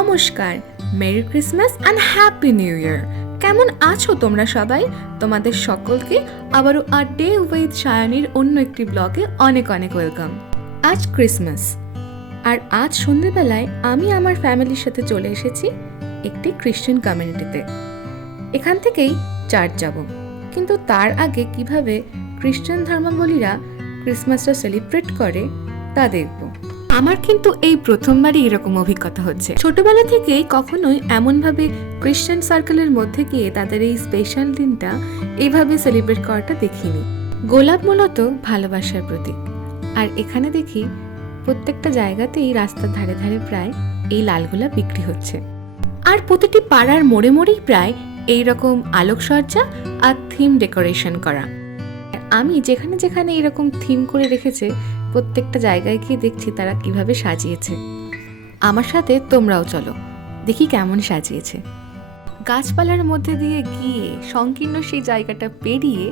নমস্কার, merry Christmas and happy new year. কেমন আছো তোমরা সবাই? তোমাদের সকলকে আবারও আ ডে উইথ সায়নীর অন্য একটি ব্লগে অনেক অনেক ওয়েলকাম। আজ ক্রিসমাস, আর আজ সন্ধ্যেবেলায় আমি আমার ফ্যামিলির সাথে চলে এসেছি একটি খ্রিস্টান কমিউনিটিতে। এখান থেকেই চার্চ যাব, কিন্তু তার আগে কিভাবে খ্রিস্টান ধর্মাবলীরা ক্রিসমাসটা সেলিব্রেট করে তা দেখব। আমার কিন্তু এই প্রথমবারই এরকম অভিজ্ঞতা হচ্ছে। ছোটবেলা থেকেই কখনোই এমনভাবে খ্রিস্টান সার্কেলের মধ্যে গিয়ে তাদের এই স্পেশাল দিনটা এইভাবে সেলিব্রেট করাটা দেখিনি। গোলাপ মূলত ভালোবাসার প্রতীক, আর এখানে দেখি প্রত্যেকটা জায়গাতেই রাস্তার ধারে ধারে প্রায় এই লাল গোলাপ বিক্রি হচ্ছে। আর প্রতিটি পাড়ার মোড়ে মোড়েই প্রায় এইরকম আলোকসজ্জা আর থিম ডেকোরেশন করা। আমি যেখানে যেখানে এরকম থিম করে রেখেছে প্রত্যেকটা জায়গায় গিয়ে দেখছি তারা কিভাবে সাজিয়েছে। আমার সাথে তোমরাও চলো, দেখি কেমন সাজিয়েছে। গাছপালার মধ্যে দিয়ে গিয়ে সংকীর্ণ সেই জায়গাটা পেরিয়ে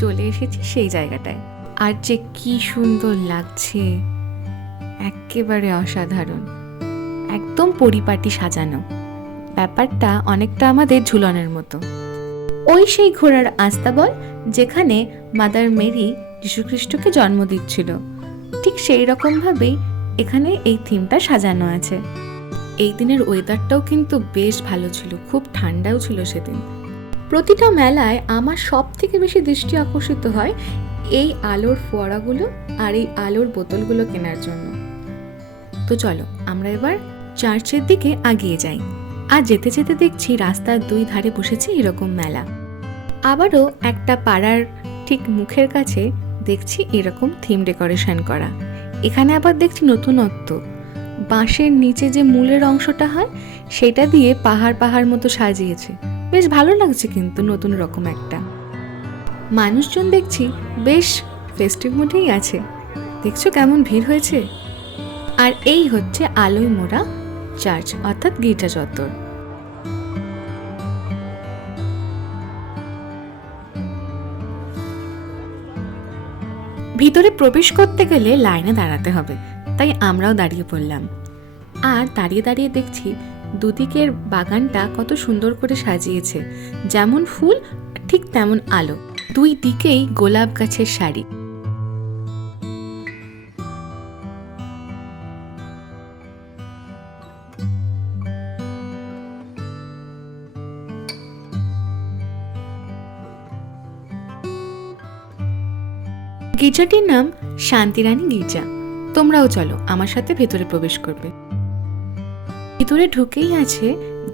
চলে এসেছি সেই জায়গাটায়। আর যে কি সুন্দর লাগছে, একেবারে অসাধারণ, একদম পরিপাটি সাজানো। ব্যাপারটা অনেকটা আমাদের ঝুলনের মতো। ওই সেই ঘোড়ার আস্তাবল যেখানে মাদার মেরি যীশুখ্রিস্টকে জন্ম দিচ্ছিল, ঠিক সেই রকমভাবেই এখানে এই থিমটা সাজানো আছে। এই দিনের ওয়েদারটাও কিন্তু বেশ ভালো ছিল, খুব ঠান্ডাও ছিল সেদিন। প্রতিটা মেলায় আমার সব থেকে বেশি দৃষ্টি আকর্ষিত হয় এই আলোর ফোয়ারাগুলো আর এই আলোর বোতলগুলো কেনার জন্য। তো চলো আমরা এবার চার্চের দিকে এগিয়ে যাই। আর যেতে যেতে দেখছি রাস্তার দুই ধারে বসেছে এরকম মেলা। আবারও একটা পাড়ার ঠিক মুখের কাছে দেখছি এরকম থিম ডেকোরেশন করা। এখানে আবার দেখছি নতুনত্ব, বাঁশের নিচে যে মূলের অংশটা হয় সেটা দিয়ে পাহাড় পাহাড় মতো সাজিয়েছে। বেশ ভালো লাগছে কিন্তু, নতুন রকম একটা। মানুষজন দেখছি বেশ ফেস্টিভ মুডেই আছে। দেখছো কেমন ভিড় হয়েছে। আর এই হচ্ছে আলোয় মোড়া চার্চ, অর্থাৎ গির্জা চত্বর। ভিতরে প্রবেশ করতে গেলে লাইনে দাঁড়াতে হবে, তাই আমরাও দাঁড়িয়ে পড়লাম। আর দাঁড়িয়ে দাঁড়িয়ে দেখছি দুদিকের বাগানটা কত সুন্দর করে সাজিয়েছে, যেমন ফুল ঠিক তেমন আলো, দুই দিকেই গোলাপ গাছের সারি। গির্জাটির নাম শান্তিরানী গির্জা। তোমরাও চলো আমার সাথে ভেতরে প্রবেশ করবে। ভিতরে ঢুকেই আছে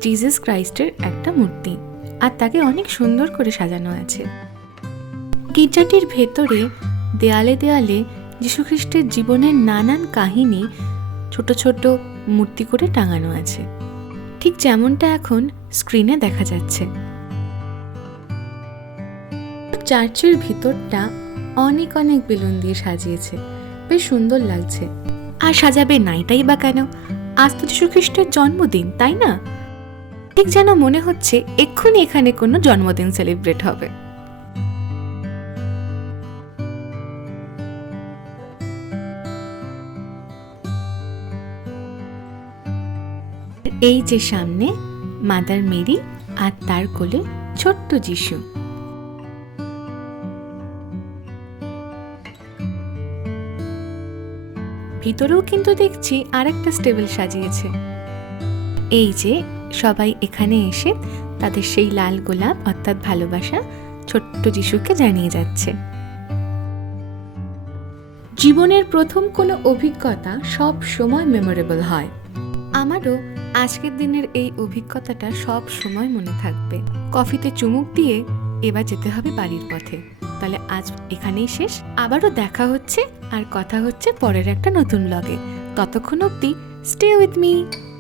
জিসাস ক্রাইস্টের একটা মূর্তি, আর তাকে অনেক সুন্দর করে সাজানো আছে। গির্জাটির ভেতরে দেয়ালে দেয়ালে যীশুখ্রিস্টের জীবনের নানান কাহিনী ছোট ছোট মূর্তি করে টাঙানো আছে, ঠিক যেমনটা এখন স্ক্রিনে দেখা যাচ্ছে। চার্চের ভিতরটা অনেক অনেক বেলুন দিয়ে সাজিয়েছে, বেশ সুন্দর লাগছে। আর সাজাবে নাইটাই বা কেন, আজ তো যীশুখ্রিস্টের জন্মদিন, তাই না? ঠিক যেন মনে হচ্ছে এক্ষুনি এখানে কোনো জন্মদিন সেলিব্রেট হবে। এই যে সামনে মাদার মেরি আর তার কোলে ছোট্ট যিশু। ভিতরেও কিন্তু দেখছি আরেকটা স্টেবল সাজিয়েছে। এই যে সবাই এখানে এসে তাদের সেই লাল গোলাপ অর্থাৎ ভালোবাসা ছোট্ট যিশুকে জানিয়ে যাচ্ছে। জীবনের প্রথম কোনো অভিজ্ঞতা সব সময় মেমোরেবল হয়। আমারও আজকের দিনের এই অভিজ্ঞতাটা সব সময় মনে থাকবে। কফিতে চুমুক দিয়ে এবার যেতে হবে বাড়ির পথে। তাহলে আজ এখানেই শেষ, আবারও দেখা হচ্ছে আর কথা হচ্ছে পরের একটা নতুন ব্লগে। ততক্ষণ অবধি স্টে উইথ মি।